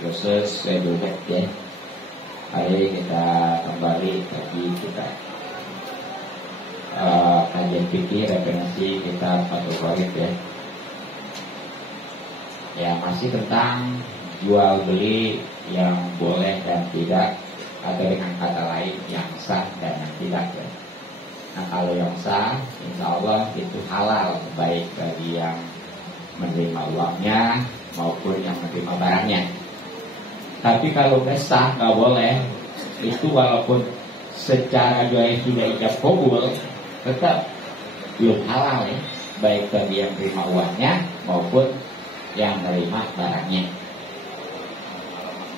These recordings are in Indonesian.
Proses sedulur ya. Hari kita kembali bagi kita kajian fikih referensi kita Fathul Qorib ya. Ya masih tentang jual beli yang boleh dan tidak, atau dengan kata lain yang sah dan yang tidak ya. Nah kalau yang sah, insya Allah itu halal, baik bagi yang menerima uangnya maupun yang menerima barangnya. Tapi kalau nggak sah, nggak boleh, itu walaupun secara jual sudah ijab kabul, tetap belum halal ya, baik bagi yang menerima uangnya maupun yang menerima barangnya.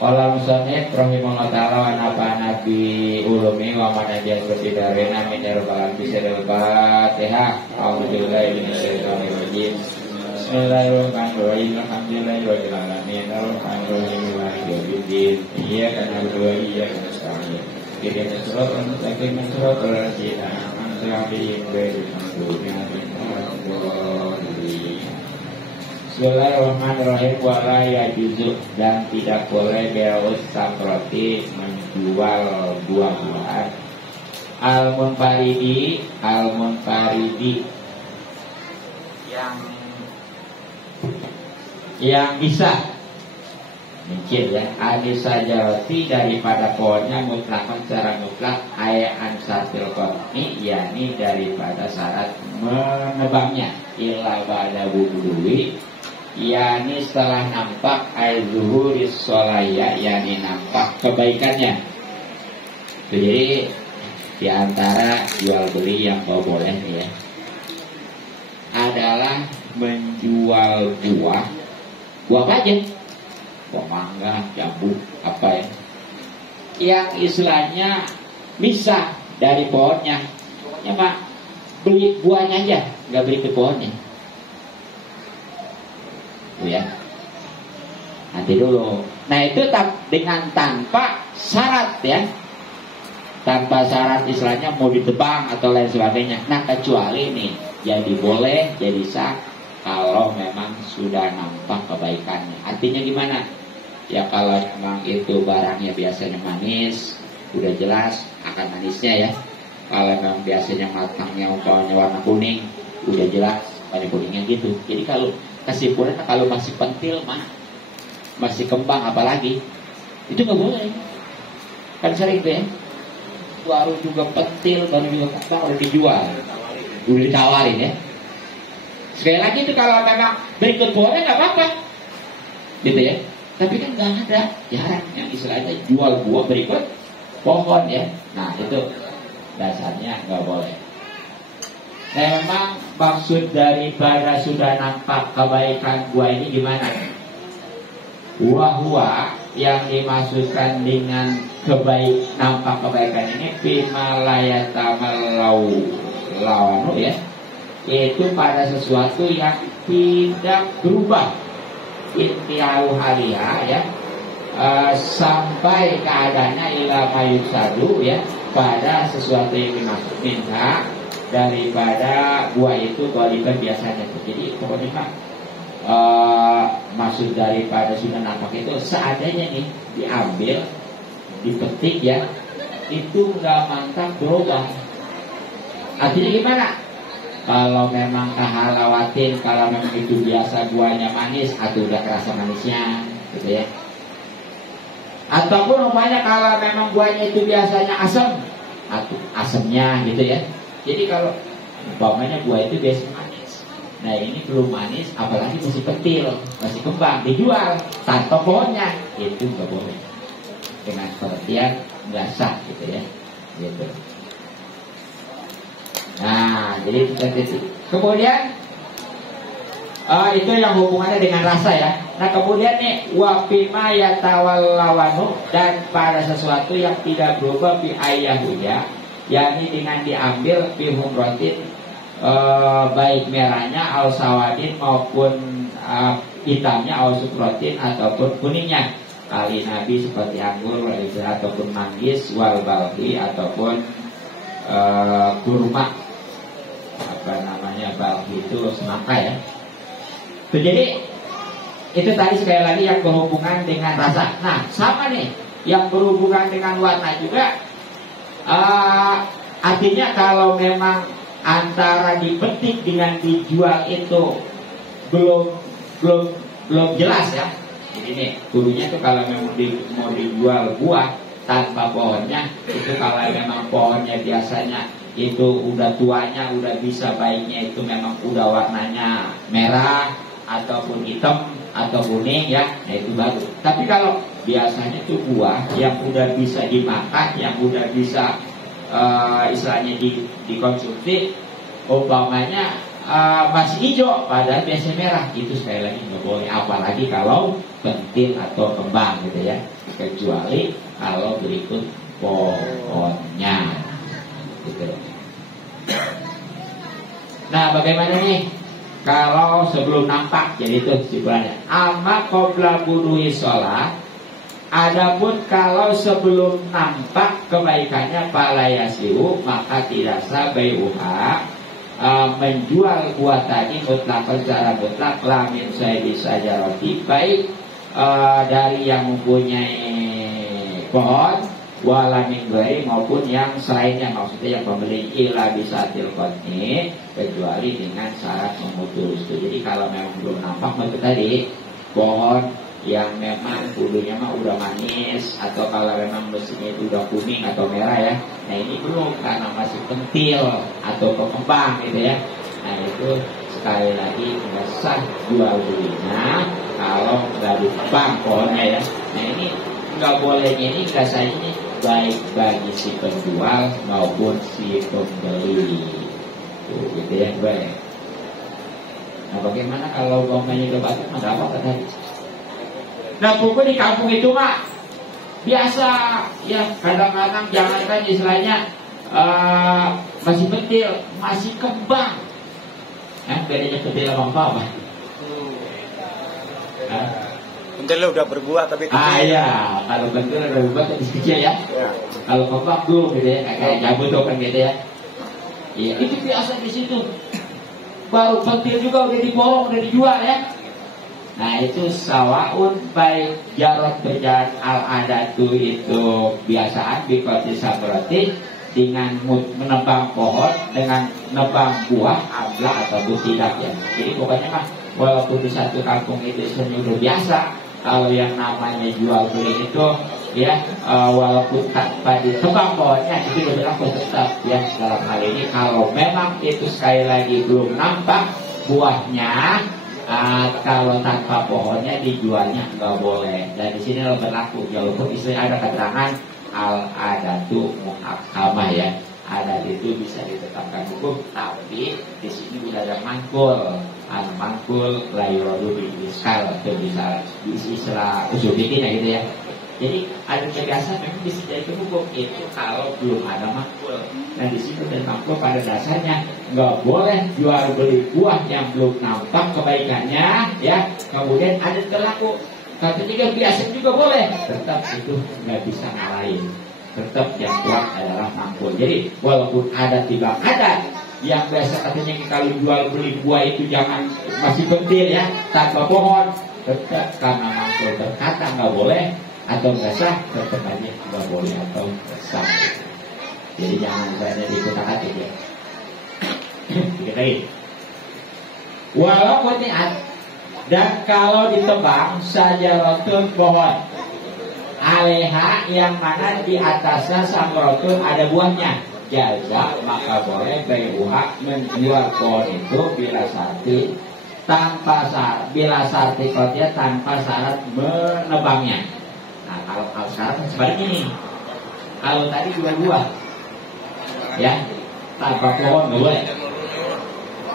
Qala musannif rahimahullah ta'ala wa nafa'ana bi ulumi wa manajat bidarina min rabbal alamin. Fatihah. A'udzubillahi minasyaitonir rajim. Bismillahirrahmanirrahim. Alhamdulillahirabbil alamin. Arrahmanirrahim. Maliki yaumiddin. Iyyaka na'budu wa iyyaka nasta'in. Ihdinas siratal mustaqim. Siratal ladzina an'amta 'alaihim ghairil maghdubi 'alaihim waladdallin. Bismillahirrahmanirrahim. Wala yajuzu, dan tidak boleh bai'us sakrati, menjual buah-buahan. Al-munfaridi yang bisa mungkin ya sajarati daripada pohonnya mutlakan secara mutlak, ayaan sartil qatni, yakni daripada syarat menebangnya, illa ba'da wudhu'i, yakni setelah nampak zuhuris sholaya, yakni nampak kebaikannya. Jadi di antara jual beli yang boleh ya adalah menjual buah apa aja, buah mangga, jambu, apa ya, yang istilahnya bisa dari pohonnya, ya Pak, beli buahnya aja, nggak beli ke pohonnya. Ya, nanti dulu. Nah itu dengan tanpa syarat ya, tanpa syarat istilahnya mau ditebang atau lain sebagainya. Nah kecuali nih, jadi boleh, jadi sah kalau memang sudah nampak kebaikannya. Artinya gimana? Ya kalau memang itu barangnya biasanya manis, udah jelas akan manisnya ya. Kalau memang biasanya matangnya umpamanya warna kuning, udah jelas warna kuningnya gitu. Jadi kalau kesimpulannya kalau masih pentil mah, masih kembang apalagi, itu nggak boleh. Kan sering tuh ya, baru juga pentil, baru juga kembang udah dijual, udah ditawarin ya. Sekali lagi itu kalau memang berikut pohonnya nggak apa-apa, gitu ya. Tapi kan nggak ada jarang yang istilahnya jual buah berikut pohon ya. Nah itu dasarnya nggak boleh. Memang maksud daripada sudah nampak kebaikan buah ini gimana? Wahwa yang dimaksudkan dengan nampak kebaikan ini bimalayatamau lawanu ya, itu pada sesuatu yang tidak berubah intiau halia ya, sampai keadaannya ila mayusadu ya, pada sesuatu yang dimaksud minta daripada buah itu goliban biasanya. Jadi pokoknya maksud daripada sudah nampak itu seadanya nih, diambil, dipetik ya, itu nggak mantap berubah. Artinya gimana? Kalau memang kehalawatin, kalau memang itu biasa buahnya manis, atau udah kerasa manisnya, gitu ya. Ataupun umpamanya kalau memang buahnya itu biasanya asam, atau asamnya gitu ya. Jadi kalau umpamanya buah itu biasa manis, nah ini belum manis, apalagi masih pentil, masih kembang, dijual tanpa pohonnya, itu nggak boleh. Dengan pengertian nggak sah gitu ya, gitu. Nah, jadi itu. Kemudian itu yang hubungannya dengan rasa ya. Nah, kemudian nih wafima yatawallawanu, dan pada sesuatu yang tidak berubah bi ayahuya, yakni dengan diambil bi humratin, baik merahnya au sawadin maupun hitamnya au sufratin ataupun kuningnya. Kali Nabi seperti anggur ataupun manggis wal balhi ataupun kurma, apa namanya, balhi itu semangka ya. Jadi Itu tadi sekali lagi yang berhubungan dengan rasa. Nah, sama nih, yang berhubungan dengan warna juga. Artinya kalau memang antara dipetik dengan dijual itu belum jelas ya. Jadi nih, gurunya tuh kalau memang mau dijual buah tanpa pohonnya, itu kalau memang pohonnya biasanya itu udah tuanya, udah bisa baiknya itu memang udah warnanya merah ataupun hitam atau kuning ya, nah itu baru. Tapi kalau biasanya itu buah yang udah bisa dimakan, yang udah bisa istilahnya dikonsumsi, umpamanya masih hijau padahal biasanya merah, itu sekali lagi nggak boleh, apalagi kalau pentil atau kembang gitu ya, kecuali kalau berikut pohonnya gitu. Nah, bagaimana nih kalau sebelum nampak? Jadi itu simpulannya. Amma qabla buduhi sholat. Adapun kalau sebelum nampak kebaikannya palayasiu, maka tidak sah bai'uha, menjual buah tadi mutlak secara mutlak, lamin saya bisa jaroti, baik dari yang mempunyai pohon walamin gai maupun yang selainnya, maksudnya yang pembeli ila bisa tilkotni, kecuali dengan syarat memutus. Jadi kalau memang belum nampak itu tadi pohon yang memang bulunya mah udah manis, atau kalau memang mesinnya itu udah kuning atau merah ya, nah ini belum karena masih pentil atau pengembang gitu ya. Nah itu sekali lagi nggak sah jual belinya kalau nggak ditebang pohonnya ya. Nah ini nggak bolehnya ini nggak sah ini baik bagi si penjual maupun si pembeli. Tuh, gitu ya baik. Nah bagaimana kalau umpamanya udah batuk, ada apa tadi? Nah buku di kampung itu mah biasa ya, kadang-kadang jangankan istilahnya masih pentil, masih kembang. Bedanya pentil sama apa? Pentil udah berbuah tapi kecil. Iya, kalau pentil udah berbuah tapi kecil ya. Kalau kembang tuh gitu ya, kayak jambu tuh kan gitu ya. Iya, itu biasa di situ. Baru pentil juga udah diborong, udah dijual ya. Nah itu sawaun baik jarot berjalan al-adatu itu biasaan bikoti sabrati dengan menebang pohon dengan nebang buah abla atau tidak ya. Jadi pokoknya mah walaupun di satu kampung itu udah biasa, kalau yang namanya jual beli itu ya walaupun tanpa ditebang pohonnya itu berlaku tetap ya. Dalam hal ini kalau memang itu sekali lagi belum nampak buahnya, kalau tanpa pohonnya dijualnya nggak boleh. Dan di sini berlaku walaupun istilah ada keterangan al-adatu muhakkamah ya, adat itu bisa ditetapkan hukum, tapi di sini sudah ada mangkul, mangkul layrodu biskal itu bisa istilah usul bikin ya gitu ya. Jadi ada kebiasaan memang bisa jadi hukum itu kalau belum ada mangkul. Nah di sini dan mangkul pada dasarnya nggak boleh jual beli buah yang belum nampak kebaikannya ya. Kemudian ada berlaku katanya biasa juga boleh, tetap itu nggak bisa ngalahin. Tetap yang kuat adalah mangkul. Jadi walaupun ada timbang ada yang biasa katanya kalau jual beli buah itu jangan masih pentil ya tanpa pohon, tetap karena mangkul berkata nggak boleh atau nggak sah, tetap aja nggak boleh atau sah. Jadi jangan berada di kota hati ya. Kita walaupun niat dan kalau ditebang saja rotun pohon aleha yang mana di atasnya samrotun ada buahnya, jaza maka boleh bayuha menjual pohon itu bila sarti tanpa syarat, bila sarti kotnya tanpa syarat menebangnya. Nah kalau syarat sebaliknya nih, kalau tadi jual buah ya tanpa pohon nggak boleh.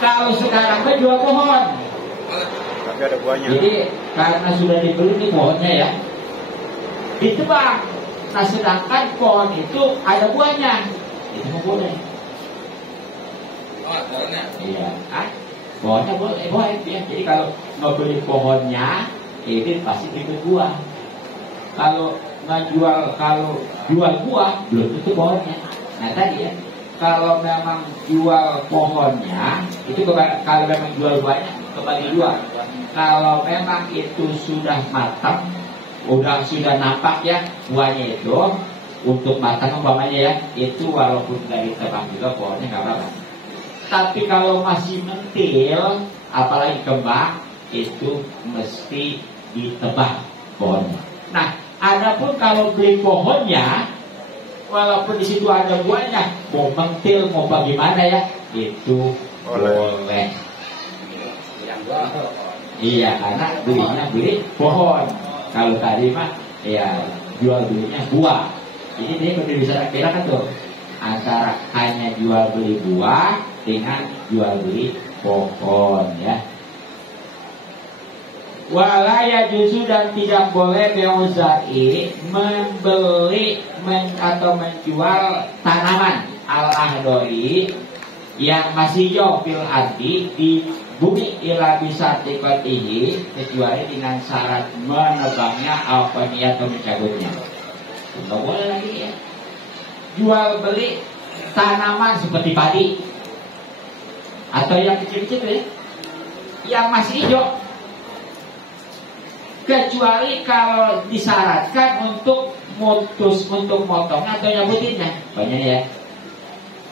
Kalau sekarang jual pohon tapi ada buahnya. jadi karena sudah dibeli nih pohonnya ya, ditebang. Nah sedangkan pohon itu ada buahnya, itu nggak boleh. Oh, pohonnya? Iya, pohonnya boleh, boleh ya. Jadi kalau mau beli pohonnya, ini pasti itu buah. Kalau jual buah, belum tentu pohonnya. Nah tadi ya, kalau memang jual pohonnya, itu kalau memang jual buahnya, kebagi dua. Kalau memang itu sudah matang, sudah nampak ya buahnya itu untuk matang umpamanya ya, itu walaupun dari tebang juga pohonnya nggak apa-apa. Tapi kalau masih mentil, apalagi kembang, itu mesti ditebang pohonnya. Nah, adapun kalau beli pohonnya, walaupun di situ ada buahnya, mau mentil mau bagaimana ya, itu boleh. Iya, karena belinya beli pohon. Kalau tadi mah ya jual belinya buah. Jadi dia udah bisa bedakan tuh antara hanya jual beli buah dengan jual beli pohon ya. Walaya juzu dan tidak boleh beuzai membeli atau menjual tanaman al-ahdori yang masih hijau fil ardi di bumi ila bisa tikotihi kecuali dengan syarat menebangnya atau mencabutnya. Tidak boleh lagi ya jual beli tanaman seperti padi atau yang kecil-kecil ya, yang masih hijau, kecuali kalau disyaratkan untuk motong atau nyabutinnya. Banyak ya,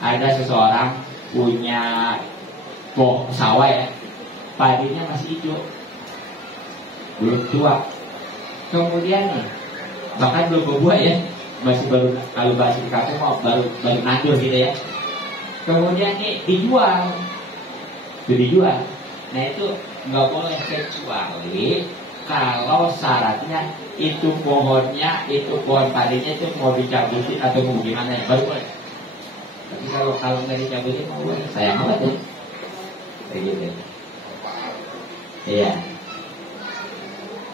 ada seseorang punya sawah ya, padinya masih hijau, belum tua, kemudian nih bahkan belum berbuah ya, masih baru, kalau bahasa di kampung mau baru nandur gitu ya. Kemudian nih dijual. Nah itu nggak boleh, kecuali kalau syaratnya itu pohonnya, itu pohon padinya itu mau dicabutin atau mau gimana ya, baru boleh. Tapi kalau nggak dicabutin mau boleh, sayang banget ya, kayak gitu. Iya.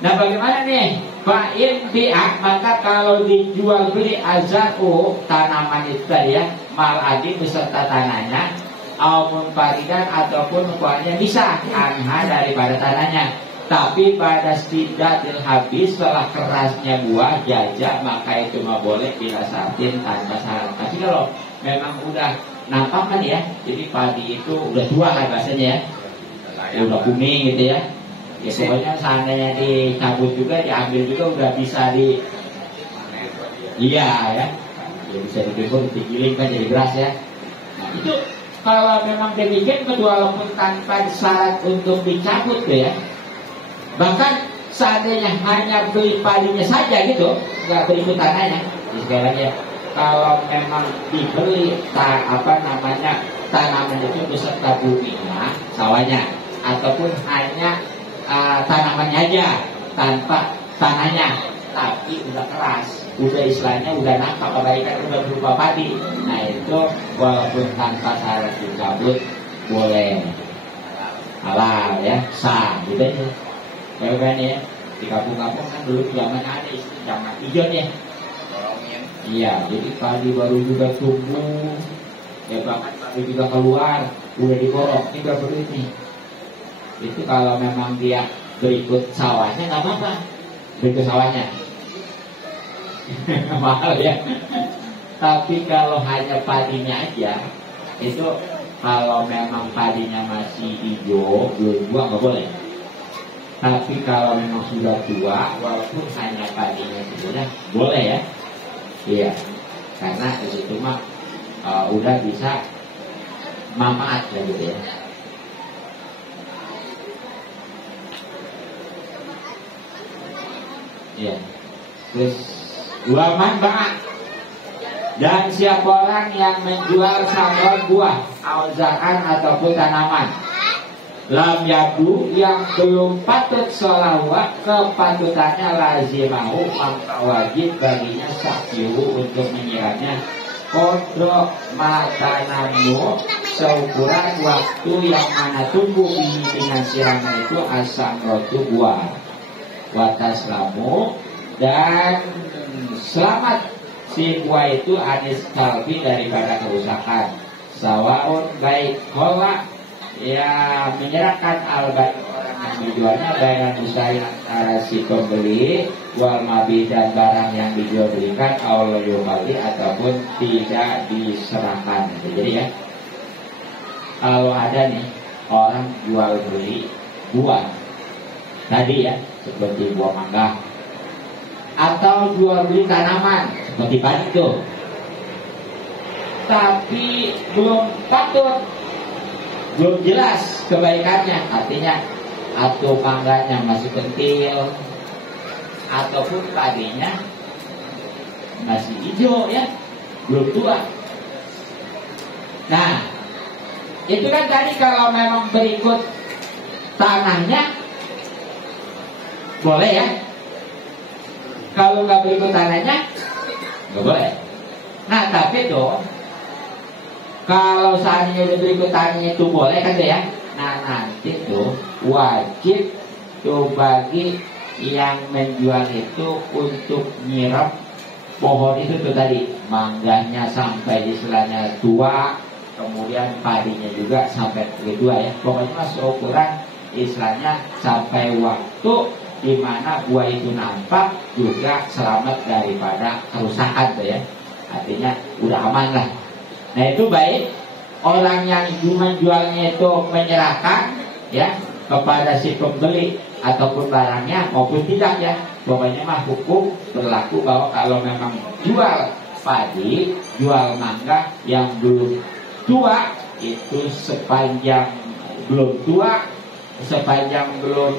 Nah bagaimana nih? Fa'in bi'ah, maka kalau dijual beli azaku tanaman itu tadi ya, mal'adi beserta tanahnya, aupun faridan ataupun buahnya bisa anha daripada tanahnya. Tapi pada stidatil habis setelah kerasnya buah jajah, maka itu mah boleh bila satin tanpa syarat. Tapi kalau memang udah nampak kan ya, jadi padi itu udah tua kan bahasanya ya, udah kuning gitu ya. Ya pokoknya seandainya dicabut juga, diambil juga udah bisa iya ya bisa dibikun, digiling kan jadi beras ya. Nah itu kalau memang demikian, walaupun tanpa syarat untuk dicabut ya, bahkan seandainya hanya beli padinya saja gitu, nggak beli tanahnya, sekali ya, kalau memang dibeli tanaman itu beserta buminya, sawahnya, ataupun hanya tanamannya aja tanpa tanahnya, tapi udah keras, udah istilahnya udah nampak kebaikan, udah berupa padi. Nah itu walaupun tanpa syarat dicabut boleh, halal ya, sah gitu ya. Bagaimana ya, di kampung-kampung kan dulu zaman ada zaman ijon ya. Iya, jadi padi baru juga tumbuh, ya bahkan padi juga keluar, udah diborong, ini berapa duit nih? Itu kalau memang dia berikut sawahnya nggak apa-apa, berikut sawahnya mahal ya. Tapi kalau hanya padinya aja, itu kalau memang padinya masih hijau belum tua nggak boleh. Tapi kalau memang sudah tua, walaupun hanya padinya sudah boleh ya. Iya, karena di situ mah udah bisa manfaat ya gitu ya. Ya. Terus waman ba'at, dan siapa orang yang menjual samron buah, auzakan ataupun tanaman, lam yadu yang belum patut sholawah, kepatutannya lazimahu, maka wajib baginya sakyu untuk menyiramnya kodro matanamu, seukuran waktu yang mana tumbuh ini dengan siraman itu asam rotu buah. Watas lamu, dan selamat si buah itu anis kalbi daripada kerusakan. Sawaun baik kola ya menyerahkan al-baik orang yang dijualnya, baik usahain antara si pembeli wal mabi dan barang yang dijual belikan, Allah yumali ataupun tidak diserahkan. Jadi ya, kalau ada nih orang jual beli buah tadi ya, seperti buah mangga, atau jual beli tanaman seperti padi itu, tapi belum patut, belum jelas kebaikannya, artinya atau mangganya masih kecil ataupun padinya masih hijau ya, belum tua. Nah, itu kan tadi kalau memang berikut tanahnya boleh ya. Kalau nggak berikut tanahnya nggak boleh. Nah, tapi tuh kalau seandainya udah berikut tanahnya itu boleh kan ya. Nah, nanti tuh wajib tuh bagi yang menjual itu untuk nyirap pohon itu tuh tadi, mangganya sampai istilahnya tua, kemudian padinya juga sampai kedua ya. Pokoknya seukuran istilahnya sampai waktu di mana buah itu nampak juga selamat daripada kerusakan tuh ya. Artinya udah aman lah. Nah, itu baik orang yang menjualnya itu menyerahkan ya kepada si pembeli ataupun barangnya maupun tidak ya. Pokoknya mah hukum berlaku bahwa kalau memang jual padi, jual mangga yang belum tua, itu sepanjang belum tua, sepanjang belum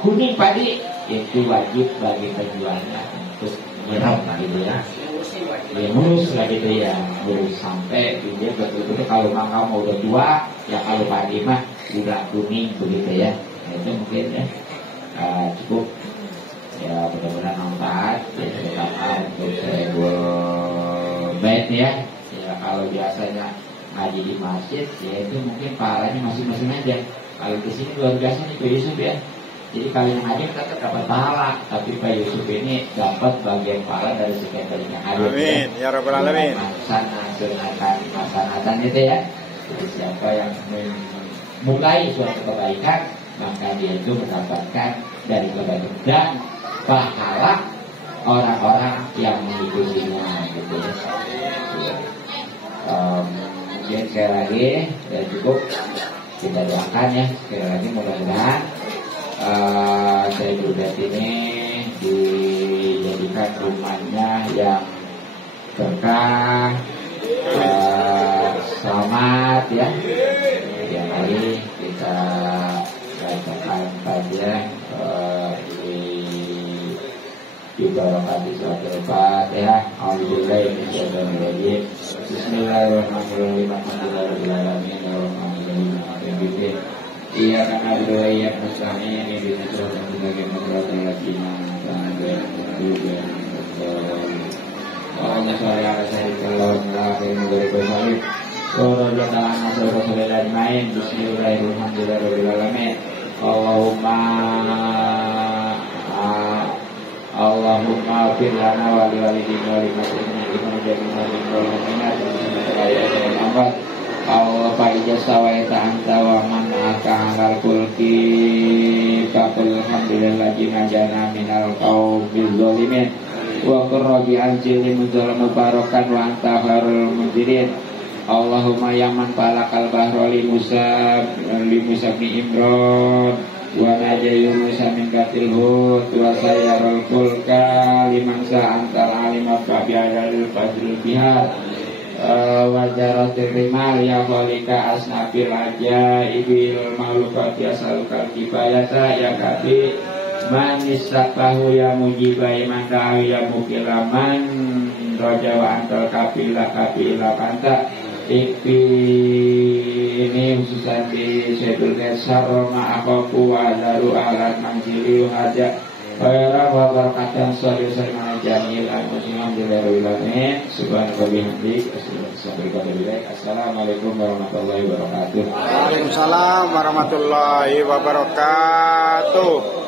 kuning padi, itu wajib bagi penjualnya untuk nyerap gitu ya. Ya ngurus lah gitu ya, ngurus sampai dia betul-betul kalau mangga mau udah tua, ya kalau padi mah udah kuning begitu ya. Nah, itu mungkin ya cukup ya, mudah-mudahan manfaat ya, terutama untuk seribu bed ya. Ya kalau biasanya ngaji di masjid ya itu mungkin pahalanya masing-masing aja. Kalau di sini luar biasa nih Pak Yusuf ya. Jadi kalau yang hadir tetap dapat pahala, tapi Pak Yusuf ini dapat bagian pahala dari sekian banyak hadir. Amin ya rabbal alamin. Masanatan itu ya. Jadi siapa yang memulai suatu kebaikan, maka dia itu mendapatkan dari kebaikan dan pahala orang-orang yang mengikutinya gitu ya. Mungkin sekali lagi ya cukup kita doakan ya, sekali lagi mudah-mudahan saya Budet ini dijadikan rumahnya yang berkah, selamat ya. Kemudian hari kita bacakan saja di barokati surat Al-Fatihah. Alhamdulillah Bismillahirrahmanirrahim. Bismillahirrahmanirrahim. Alhamdulillahirrahmanirrahim. Alhamdulillahirrahmanirrahim. Iya karena berdua iya muslimin ini bisa sebagai moderator lagi Allah saya kalau melakukan dari bersalib Surah Al-Fatihah Surah Rasulullah main Bismillahirrahmanirrahim. Allahumma fir lana wa liwalidina wa limaslimina Allah fa'ijaz sawaita anta wa man aka alal kulki faqul alhamdulillah najana minal qawmiz zalimin wa qur rabbi anjilni mudhal mubarakan wa anta khairul munzirin. Allahumma ya man falakal bahra li Musa bin Imran wa najaya Musa min katil hud wa sayyarul fulka liman sa'antal alimat fa bi'adalil fajril bihar wajaratil rimal ya khalika asnabil aja ibil malukati asalukal kibayata ya kabi manisatahu ya mujibai mandahu ya mukilaman rojawa antal kapila panta ikti ini khususan di Syedul Kesar Roma Akoku wa daru alat manjili hajat Khairah wa barakatan salih-salih jamil al-muslimah jalalullahi subhanahu wa bihamdik Assalamualaikum warahmatullahi wabarakatuh. Waalaikumsalam warahmatullahi wabarakatuh.